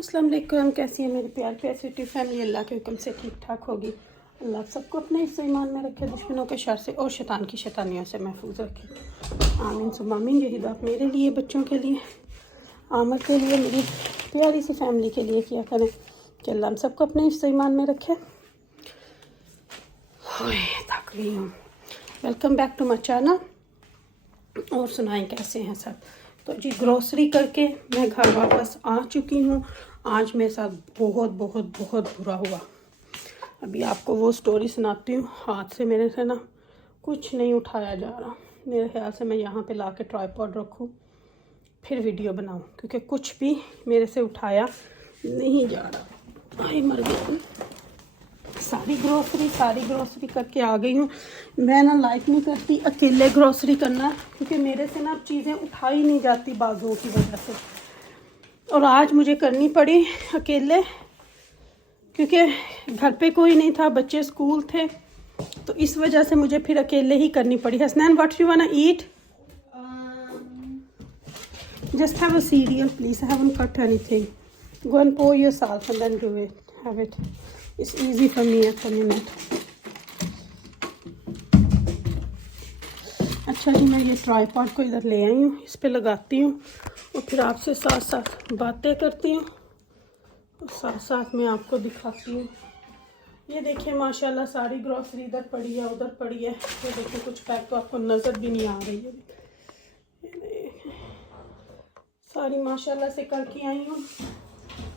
अस्सलाम वालेकुम। कैसी है मेरी प्यार प्यार सिटी फैमिली? अल्लाह के हुक्म से ठीक ठाक होगी। अल्लाह सबको अपने हिस्से ईमान में रखे, दुश्मनों के शर से और शैतान की शैतानियों से महफूज रखे। आमीन सुम्मा आमीन। यही दुआ मेरे लिए, बच्चों के लिए, आमर के लिए, मेरी प्यारी सी फैमिली के लिए किया करें कि अल्लाह हम सबको अपने हिस्से ईमान में रखे। थक गई हूँ। Welcome back to my channel. और सुनाएं कैसे हैं सब? तो जी ग्रोसरी करके मैं घर वापस आ चुकी हूँ। आज मेरे साथ बहुत बहुत बहुत बुरा हुआ। अभी आपको वो स्टोरी सुनाती हूँ। हाथ से मेरे से ना कुछ नहीं उठाया जा रहा। मेरे ख्याल से मैं यहाँ पे ला के ट्राइपॉड रखूँ फिर वीडियो बनाऊँ, क्योंकि कुछ भी मेरे से उठाया नहीं जा रहा। आई मर गई। सारी ग्रोसरी करके आ गई हूँ। मैं ना लाइक नहीं करती अकेले ग्रोसरी करना, क्योंकि मेरे से ना चीज़ें उठाई नहीं जाती बाजुओं की वजह से। और आज मुझे करनी पड़ी अकेले, क्योंकि घर पे कोई नहीं था, बच्चे स्कूल थे, तो इस वजह से मुझे फिर अकेले ही करनी पड़ी। Hasnain, what you want to eat? Just have a cereal please, I haven't cut anything. Go and pour yourself and then do it. Have it. It's easy for me at the minute. अच्छा जी, मैं ये tripod को इधर ले आई हूँ, इस पे लगाती हूँ और फिर आपसे साथ साथ बातें करती हूँ और साथ साथ मैं आपको दिखाती हूँ। ये देखिए माशाल्लाह सारी ग्रॉसरी इधर पड़ी है, उधर पड़ी है। ये देखिए कुछ पैक तो आपको नज़र भी नहीं आ रही है। ये सारी माशाल्लाह से करके आई हूँ।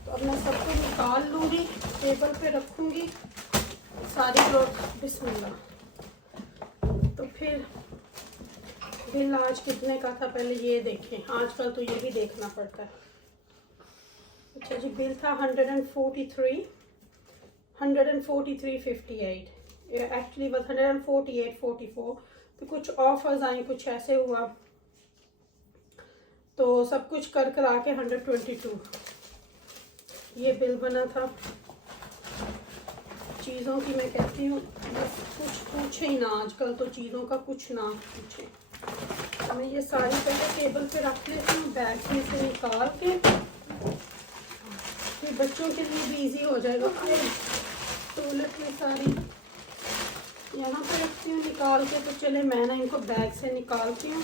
तो अब मैं सबको निकाल लूँगी, टेबल पे रखूँगी सारी लोग। बिस्मिल्लाह। तो फिर बिल आज कितने का था पहले ये देखें। आजकल तो ये भी देखना पड़ता है। अच्छा जी, बिल था 143.58। एक्चुअली बस 148.44। तो कुछ ऑफर्स आई, कुछ ऐसे हुआ, तो सब कुछ कर कर आके 122 ये बिल बना था। चीज़ों की मैं कहती हूँ बस कुछ पूछे ही ना, आजकल तो चीज़ों का कुछ ना पूछे। तो मैं ये सारी पहले टेबल पे रख लेती हूँ, बैग में से निकाल के, फिर बच्चों के लिए भी इजी हो जाएगा। टॉयलेट में सारी यहाँ पे रखती हूँ निकाल के। तो चले मैं ना इनको बैग से निकालती हूँ,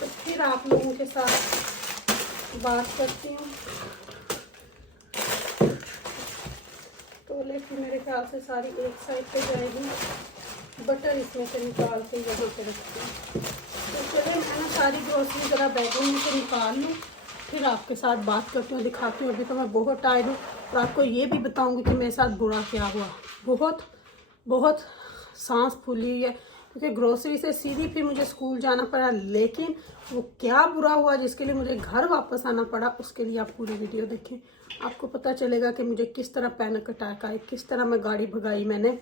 तो फिर आप लोगों के साथ बात करती हूँ। टॉयलेट की मेरे ख्याल से सारी एक साइड पे जाएगी। बटर इसमें से निकाल के यहाँ पे रखती हूँ। तो चले मैं ना सारी ग्रोसरी ज़रा बैगों में से निकाल लूँ, फिर आपके साथ बात करती हूँ, दिखाती हूँ। अभी तो मैं बहुत टायर्ड हूँ और आपको ये भी बताऊँगी कि मेरे साथ बुरा क्या हुआ। बहुत बहुत सांस फूली हुई है, क्योंकि ग्रोसरी से सीधी फिर मुझे स्कूल जाना पड़ा। लेकिन वो क्या बुरा हुआ जिसके लिए मुझे घर वापस आना पड़ा, उसके लिए आप पूरी वीडियो देखें। आपको पता चलेगा कि मुझे किस तरह पैनिक अटैक आए, किस तरह मैं गाड़ी भगाई मैंने,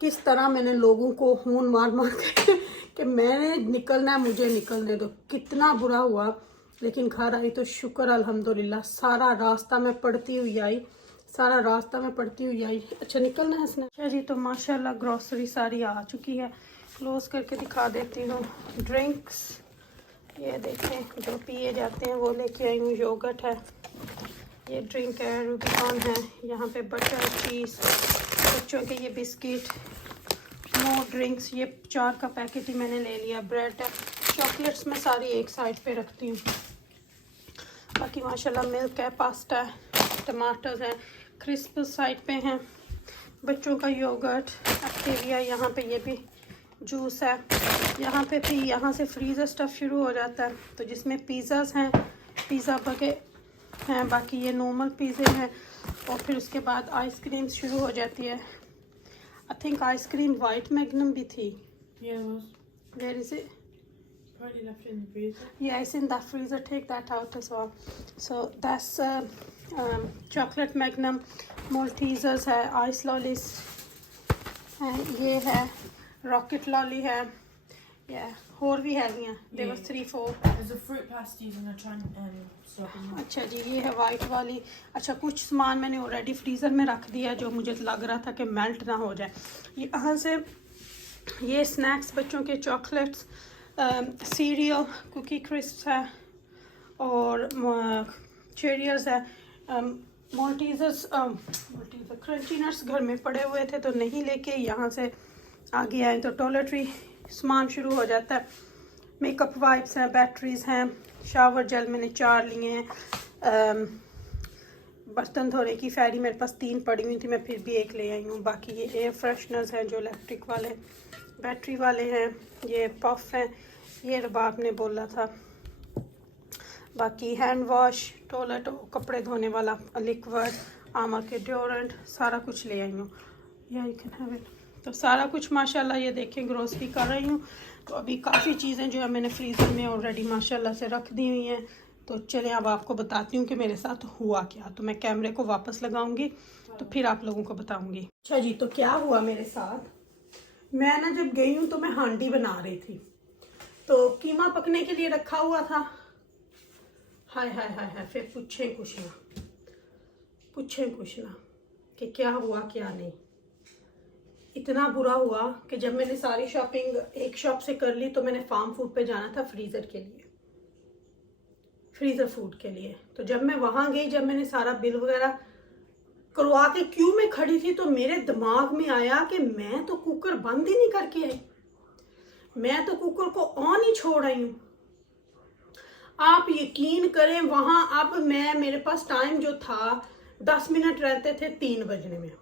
किस तरह मैंने लोगों को हून मार मार के कि मैंने निकलना है, मुझे निकलने दो। कितना बुरा हुआ। लेकिन घर आई तो शुक्र अल्हम्दुलिल्लाह। सारा रास्ता मैं पढ़ती हुई आई। अच्छा निकलना है इसने। अच्छा जी, तो माशाल्लाह ग्रोसरी सारी आ चुकी है। क्लोज करके दिखा देती हूँ। ड्रिंक्स ये देखें जो पिए जाते हैं वो लेके आई हूँ। योगर्ट है, ये ड्रिंक है, रूबिकॉन है, यहाँ पे बटर, चीज़, बच्चों के ये बिस्किट, मोर ड्रिंक्स, ये 4 का पैकेट ही मैंने ले लिया। ब्रेड है, चॉकलेट्स मैं सारी एक साइड पे रखती हूँ। बाकी माशाल्लाह मिल्क है, पास्ता है, टमाटर है, क्रिस्प साइड पे हैं, बच्चों का योगर्ट, एक्टिविया, यहाँ पे ये भी जूस है। यहाँ पे भी यहाँ से फ्रीज़र स्टफ़ शुरू हो जाता है, तो जिसमें पिज़्ज़ाज़ हैं, पिज़्ज़ा बगे हैं, बाकी ये नॉर्मल पिज़्ज़े हैं। और फिर उसके बाद आइसक्रीम शुरू हो जाती है। I think ice cream white magnum भी थी। Where is it? Probably left in the freezer. Yeah, it's in that freezer. Take that out as well. So that's chocolate magnum, Maltesers है, ice lollies है, ये है rocket lolly है, और भी है यहाँ। There was 3-4. There's a fruit pasties and a strawberry. अच्छा जी, ये है वाइट वाली। अच्छा कुछ सामान मैंने ऑलरेडी फ्रीज़र में रख दिया, जो मुझे लग रहा था कि मेल्ट ना हो जाए। ये यहाँ से ये स्नैक्स, बच्चों के चॉकलेट्स, सीरियल, कुकी क्रिस्प है और चेरियर्स है। मोल्टीजर्स क्रंची नट्स घर में पड़े हुए थे तो नहीं लेके यहाँ से आगे आए तो टॉयलेटरी सामान शुरू हो जाता है। मेकअप वाइप्स हैं, बैटरीज हैं, शावर जेल मैंने 4 लिए हैं, बर्तन धोने की फैरी मेरे पास 3 पड़ी हुई थी, मैं फिर भी 1 ले आई हूँ। बाकी ये एयर फ्रेशनर्स हैं जो इलेक्ट्रिक वाले बैटरी वाले हैं, ये पफ हैं, ये रबाब ने बोला था। बाकी हैंड वॉश, टॉयलेट कपड़े धोने वाला लिक्विड, आमा के डिओड्रेंट, सारा कुछ ले आई हूँ। या यू कैन हैव इट। तो सारा कुछ माशाल्लाह ये देखें ग्रोसरी कर रही हूँ। तो अभी काफ़ी चीज़ें जो है मैंने फ्रीज़र में ऑलरेडी माशाल्लाह से रख दी हुई हैं। तो चलें अब आपको बताती हूँ कि मेरे साथ हुआ क्या। तो मैं कैमरे को वापस लगाऊंगी तो फिर आप लोगों को बताऊंगी। अच्छा जी, तो क्या हुआ मेरे साथ, मैं ना जब गई हूँ तो मैं हांडी बना रही थी, तो कीमा पकने के लिए रखा हुआ था। हाय हाय हाय हाय, फिर पूछें कुछ ना कि क्या हुआ क्या नहीं। इतना बुरा हुआ कि जब मैंने सारी शॉपिंग एक शॉप से कर ली तो मैंने फार्म फूड पे जाना था फ्रीज़र फूड के लिए। तो जब मैं वहां गई, जब मैंने सारा बिल वगैरह करवा के क्यू में खड़ी थी तो मेरे दिमाग में आया कि मैं तो कुकर बंद ही नहीं करके आई, मैं तो कुकर को ऑन ही छोड़ आई हूँ। आप यकीन करें वहां अब मेरे पास टाइम जो था 10 मिनट रहते थे 3 बजने में।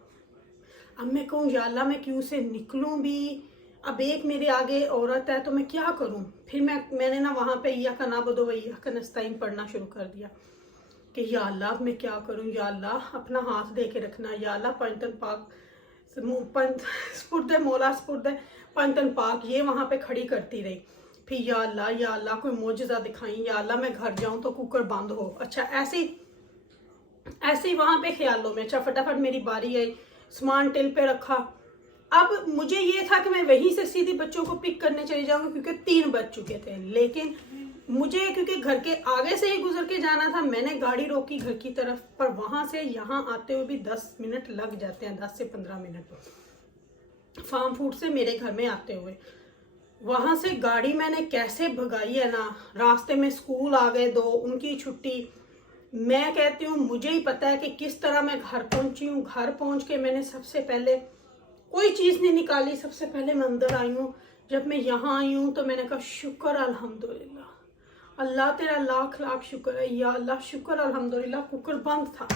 अब मैं कहूँ या अल्लाह मैं क्यों से निकलूं भी, अब एक मेरे आगे औरत है तो मैं क्या करूं। फिर मैंने ना वहां पे या का नाबुदो या का नस्ताइन पढ़ना शुरू कर दिया कि या अल्लाह मैं क्या करूं, या अल्लाह अपना हाथ दे के रखना, या अल्लाह पंचतन पाक स्पुर्दे मौला स्पुर्दे पंचतन पाक, ये वहां पे खड़ी करती रही। फिर या अल्लाह कोई मोजज़ा दिखाई, या अल्लाह मैं घर जाऊं तो कुकर बंद हो। अच्छा ऐसे ही वहां पे ख्यालों में अच्छा फटाफट मेरी बारी आई, सामान टिल पे रखा। अब मुझे ये था कि मैं वहीं से सीधी बच्चों को पिक करने चली जाऊंगी क्योंकि 3 बज चुके थे, लेकिन मुझे क्योंकि घर के आगे से ही गुजर के जाना था, मैंने गाड़ी रोकी घर की तरफ, पर वहां से यहाँ आते हुए भी 10 मिनट लग जाते हैं, 10 से 15 मिनट फार्म फूड से मेरे घर में आते हुए। वहां से गाड़ी मैंने कैसे भगाई है ना, रास्ते में स्कूल आ गए 2, उनकी छुट्टी। मैं कहती हूँ मुझे ही पता है कि किस तरह मैं घर पहुंची हूँ। घर पहुंच के मैंने सबसे पहले कोई चीज़ नहीं निकाली, सबसे पहले मैं अंदर आई हूँ। जब मैं यहाँ आई हूँ तो मैंने कहा शुक्र अल्हम्दुलिल्लाह, अल्लाह तेरा लाख लाख शुक्र है, या अल्लाह शुक्र अल्हम्दुलिल्लाह कुकर बंद था।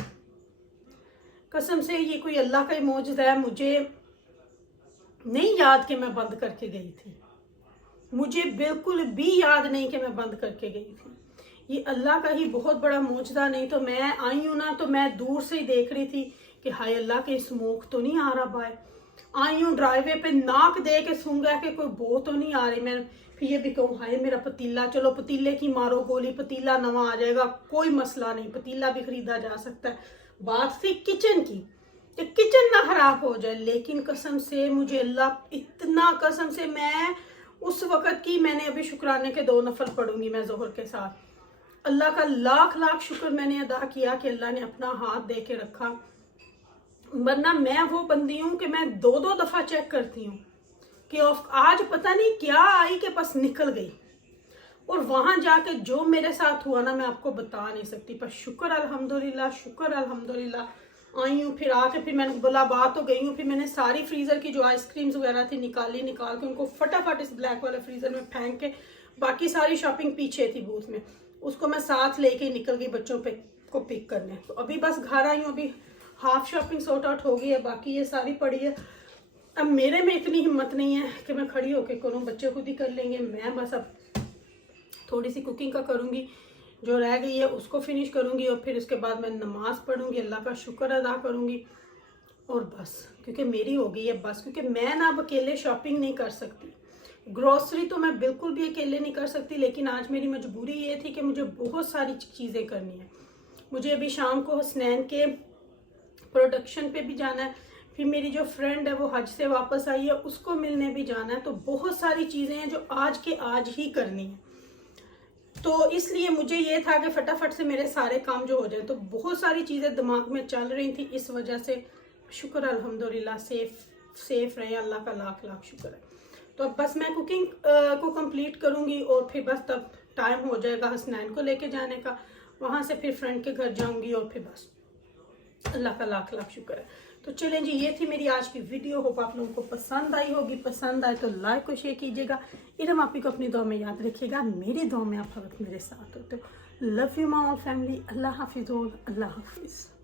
कसम से ये कोई अल्लाह का ही मौजूदा है। मुझे नहीं याद कि मैं बंद करके गई थी, मुझे बिल्कुल भी याद नहीं कि मैं बंद करके गई थी। ये अल्लाह का ही बहुत बड़ा मौजूदा। नहीं तो मैं आई हूँ ना तो मैं दूर से ही देख रही थी कि हाय अल्लाह के स्मोक तो नहीं आ रहा बाहर। आई हूँ ड्राइवे पे, नाक दे के सुन गया कि कोई बो तो नहीं आ रही। मैं फिर ये भी कहूँ हाय मेरा पतीला, चलो पतीले की मारो गोली, पतीला नवा आ जाएगा, कोई मसला नहीं, पतीला भी खरीदा जा सकता है। बात थी किचन की कि किचन ना खराब हो जाए। लेकिन कसम से मुझे अल्लाह इतना, कसम से मैं उस वक़्त की, मैंने अभी शुक्राने के 2 नफल पढ़ूंगी मैं जोहर के साथ, अल्लाह का लाख लाख शुक्र मैंने अदा किया कि अल्लाह ने अपना हाथ दे के रखा। वरना मैं वो बंदी हूँ कि मैं 2-2 दफ़ा चेक करती हूँ कि आज पता नहीं क्या आई के पास निकल गई, और वहां जाके जो मेरे साथ हुआ ना मैं आपको बता नहीं सकती। पर शुक्र अल्हम्दुलिल्लाह, शुक्र अल्हम्दुलिल्लाह आई हूँ। फिर आके फिर मैंने बोला बात तो गई हूँ, फिर मैंने सारी फ्रीज़र की जो आइसक्रीम्स वगैरह थी निकाल के उनको फटाफट इस ब्लैक वाले फ्रीज़र में फेंक के, बाकी सारी शॉपिंग पीछे थी बूथ में, उसको मैं साथ लेके निकल गई बच्चों को पिक करने। तो अभी बस घर आई हूँ, अभी हाफ शॉपिंग सॉर्ट आउट हो गई है, बाकी ये सारी पड़ी है। अब मेरे में इतनी हिम्मत नहीं है कि मैं खड़ी होके करूँ, बच्चे खुद ही कर लेंगे। मैं बस अब थोड़ी सी कुकिंग का करूँगी, जो रह गई है उसको फिनिश करूँगी, और फिर उसके बाद मैं नमाज पढ़ूँगी, अल्लाह का शुक्र अदा करूँगी, और बस क्योंकि मेरी हो गई है बस। क्योंकि मैं ना अब अकेले शॉपिंग नहीं कर सकती, ग्रोसरी तो मैं बिल्कुल भी अकेले नहीं कर सकती। लेकिन आज मेरी मजबूरी ये थी कि मुझे बहुत सारी चीज़ें करनी है। मुझे अभी शाम को हसनैन के प्रोडक्शन पे भी जाना है, फिर मेरी जो फ्रेंड है वो हज से वापस आई है उसको मिलने भी जाना है। तो बहुत सारी चीज़ें हैं जो आज के आज ही करनी है। तो इसलिए मुझे ये था कि फटाफट से मेरे सारे काम जो हो जाए। तो बहुत सारी चीज़ें दिमाग में चल रही थी, इस वजह से शुक्र अल्हम्दुलिल्लाह सेफ रहे, अल्लाह का लाख लाख शुक्र है। तो अब बस मैं कुकिंग को कंप्लीट करूँगी, और फिर बस तब टाइम हो जाएगा हसनैन को लेके जाने का, वहाँ से फिर फ्रेंड के घर जाऊँगी, और फिर बस अल्लाह का लाख लाख शुक्र है। तो चलें जी, ये थी मेरी आज की वीडियो। होप आप लोगों को पसंद आई होगी। पसंद आए तो लाइक और शेयर कीजिएगा। इरम आपी को अपनी दुआ में याद रखिएगा। मेरी दुआ में आप हर वक्त मेरे साथ होते हो। Love you my all family. अल्लाह हाफिज़। अल्लाह हाफिज़।